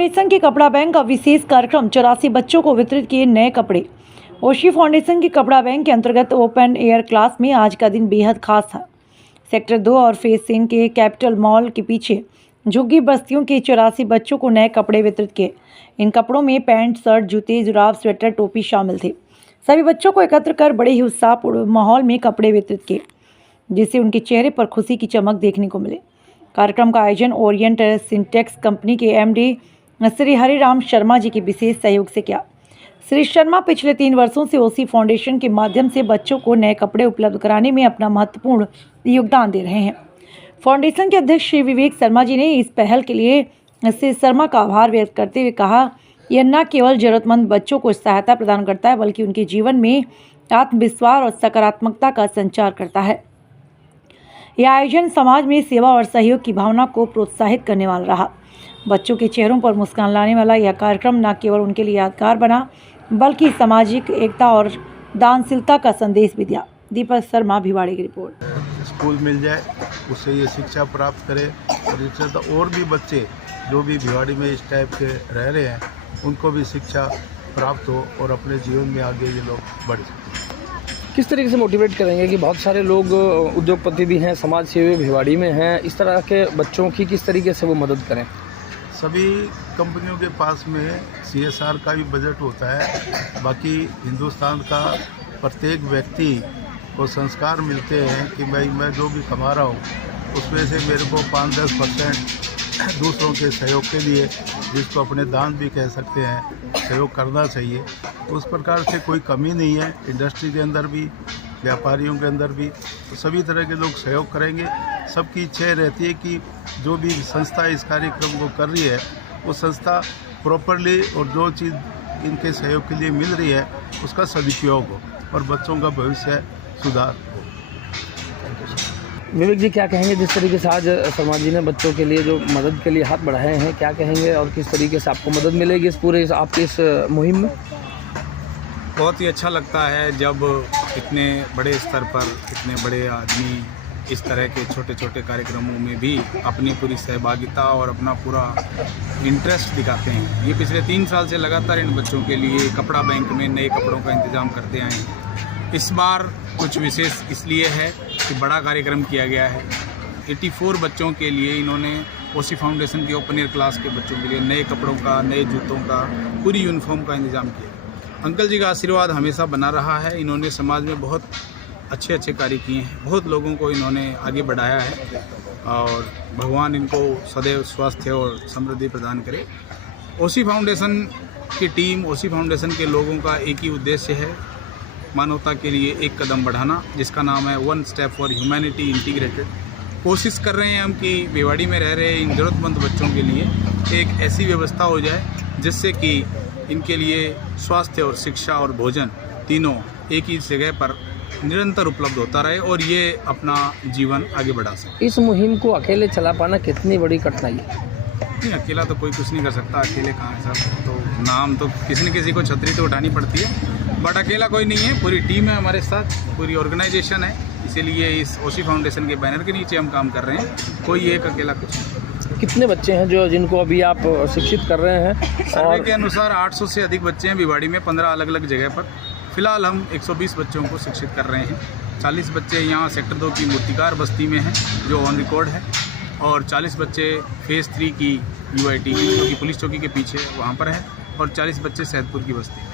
Foundation के कपड़ा bank का विशेष कार्यक्रम 84 बच्चों को वितरित किए नए कपड़े। ओशी फाउंडेशन के कपड़ा बैंक के अंतर्गत ओपन एयर क्लास में आज का दिन बेहद खास था। सेक्टर 2 और फेज 3 के कैपिटल मॉल के पीछे झुग्गी बस्तियों के 84 बच्चों को नए कपड़े वितरित किए। इन कपड़ों में पैंट, शर्ट, जूते, जुराब, स्वेटर, टोपी शामिल थे। सभी बच्चों को एकत्र कर बड़े ही उत्साहपूर्ण माहौल में कपड़े वितरित किए, जिससे उनके चेहरे पर खुशी की चमक देखने को मिले। कार्यक्रम का आयोजन ओरिएंट सिंटेक्स कंपनी के एमडी श्री हरिराम शर्मा जी के विशेष सहयोग से किया। श्री शर्मा पिछले 3 वर्षों से ओशी फाउंडेशन के माध्यम से बच्चों को नए कपड़े उपलब्ध कराने में अपना महत्वपूर्ण योगदान दे रहे हैं। फाउंडेशन के अध्यक्ष श्री विवेक शर्मा जी ने इस पहल के लिए श्री शर्मा का आभार व्यक्त करते हुए कहा, यह न केवल जरूरतमंद बच्चों को सहायता प्रदान करता है, बल्कि उनके जीवन में आत्मविश्वास और सकारात्मकता का संचार करता है। यह आयोजन समाज में सेवा और सहयोग की भावना को प्रोत्साहित करने वाला रहा। बच्चों के चेहरों पर मुस्कान लाने वाला यह कार्यक्रम न केवल उनके लिए यादगार बना, बल्कि सामाजिक एकता और दानशीलता का संदेश भी दिया। दीपक शर्मा, भिवाड़ी की रिपोर्ट। स्कूल मिल जाए, उससे ये शिक्षा प्राप्त करे और इससे तो और भी बच्चे जो भी भिवाड़ी में इस टाइप के रह रहे हैं, उनको भी शिक्षा प्राप्त हो और अपने जीवन में आगे ये लोग बढ़ सकें। किस तरीके से मोटिवेट करेंगे कि बहुत सारे लोग उद्योगपति भी हैं, समाज सेवी भिवाड़ी में हैं, इस तरह के बच्चों की किस तरीके से वो मदद करें? सभी कंपनियों के पास में CSR का भी बजट होता है। बाकी हिंदुस्तान का प्रत्येक व्यक्ति को संस्कार मिलते हैं कि मैं जो भी कमा रहा हूँ उसमें से मेरे को 5-10% दूसरों के सहयोग के लिए, जिसको अपने दान भी कह सकते हैं, सहयोग करना चाहिए। उस प्रकार से कोई कमी नहीं है। इंडस्ट्री के अंदर भी, व्यापारियों के अंदर भी, तो सभी तरह के लोग सहयोग करेंगे। सबकी इच्छा रहती है कि जो भी संस्था इस कार्यक्रम को कर रही है, वो संस्था प्रॉपरली और जो चीज़ इनके सहयोग के लिए मिल रही है उसका सदुपयोग हो और बच्चों का भविष्य सुधार हो। विवेक जी, क्या कहेंगे जिस तरीके से आज शर्मा जी ने बच्चों के लिए जो मदद के लिए हाथ बढ़ाए हैं, क्या कहेंगे और किस तरीके से आपको मदद मिलेगी इस पूरे आपकी इस मुहिम में? बहुत ही अच्छा लगता है जब इतने बड़े स्तर पर इतने बड़े आदमी इस तरह के छोटे छोटे कार्यक्रमों में भी अपनी पूरी सहभागिता और अपना पूरा इंटरेस्ट दिखाते हैं। ये पिछले 3 साल से लगातार इन बच्चों के लिए कपड़ा बैंक में नए कपड़ों का इंतज़ाम करते आए हैं। इस बार कुछ विशेष इसलिए है कि बड़ा कार्यक्रम किया गया है। 84 बच्चों के लिए इन्होंने ओशी फाउंडेशन के ओपन एयर क्लास के बच्चों के लिए नए कपड़ों का, नए जूतों का, पूरी यूनिफॉर्म का इंतज़ाम किया। अंकल जी का आशीर्वाद हमेशा बना रहा है। इन्होंने समाज में बहुत अच्छे अच्छे कार्य किए हैं, बहुत लोगों को इन्होंने आगे बढ़ाया है और भगवान इनको सदैव स्वास्थ्य और समृद्धि प्रदान करे। ओशी फाउंडेशन की टीम, ओशी फाउंडेशन के लोगों का एक ही उद्देश्य है, मानवता के लिए एक कदम बढ़ाना, जिसका नाम है 1 स्टेप फॉर ह्यूमैनिटी इंटीग्रेटेड। कोशिश कर रहे हैं हम कि भिवाड़ी में रह रहे इन ज़रूरतमंद बच्चों के लिए एक ऐसी व्यवस्था हो जाए जिससे कि इनके लिए स्वास्थ्य और शिक्षा और भोजन तीनों एक ही जगह पर निरंतर उपलब्ध होता रहे और ये अपना जीवन आगे बढ़ा सके। इस मुहिम को अकेले चला पाना कितनी बड़ी कठिनाई है? नहीं, अकेला तो कोई कुछ नहीं कर सकता। अकेले कहाँ है सब, तो नाम तो किसी न किसी को छतरी तो उठानी पड़ती है, बट अकेला कोई नहीं है। पूरी टीम है हमारे साथ, पूरी ऑर्गेनाइजेशन है, इसीलिए इस ओशी फाउंडेशन के बैनर के नीचे हम काम कर रहे हैं। कोई एक अकेला कुछ नहीं। कितने बच्चे हैं जिनको अभी आप शिक्षित कर रहे हैं? सर्वे के अनुसार 800 से अधिक बच्चे हैं भिवाड़ी में 15 अलग अलग जगह पर। फिलहाल हम 120 बच्चों को शिक्षित कर रहे हैं। 40 बच्चे यहाँ सेक्टर 2 की मूर्तिकार बस्ती में हैं जो ऑन रिकॉर्ड है, और 40 बच्चे फेज़ 3 की UIT जो कि पुलिस चौकी के पीछे वहाँ पर है, और 40 बच्चे सैदपुर की बस्ती में।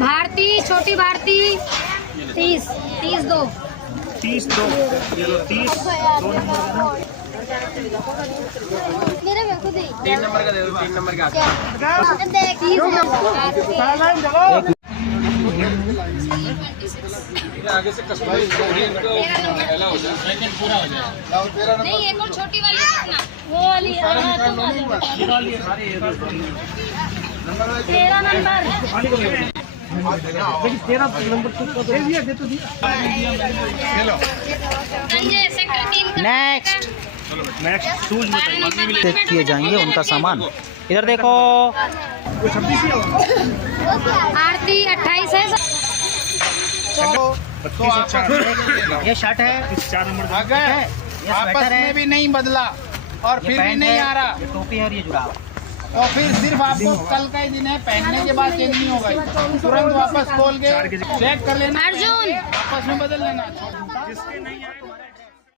भारती, छोटी भारती 30 2 मेरे को दे 3 नंबर का दे दो। 3 नंबर का आगे से कस्टमाइज पहला हो जाए, सेकंड पूरा हो जाए। नहीं, एक और छोटी वाली रखना, वो वाली 13 नंबर। नेक्स्ट किए जाएंगे उनका सामान। इधर देखो, आरती 28 है। ये शर्ट है, अगर आपस में भी नहीं बदला और फिर भी नहीं आ रहा, ये टोपी है और ये जुराब। और फिर सिर्फ आपको कल का ही दिन है, पहनने के बाद चेंज नहीं होगा, तुरंत वापस खोल के चेक कर लेना, अर्जुन आपस में बदल लेना।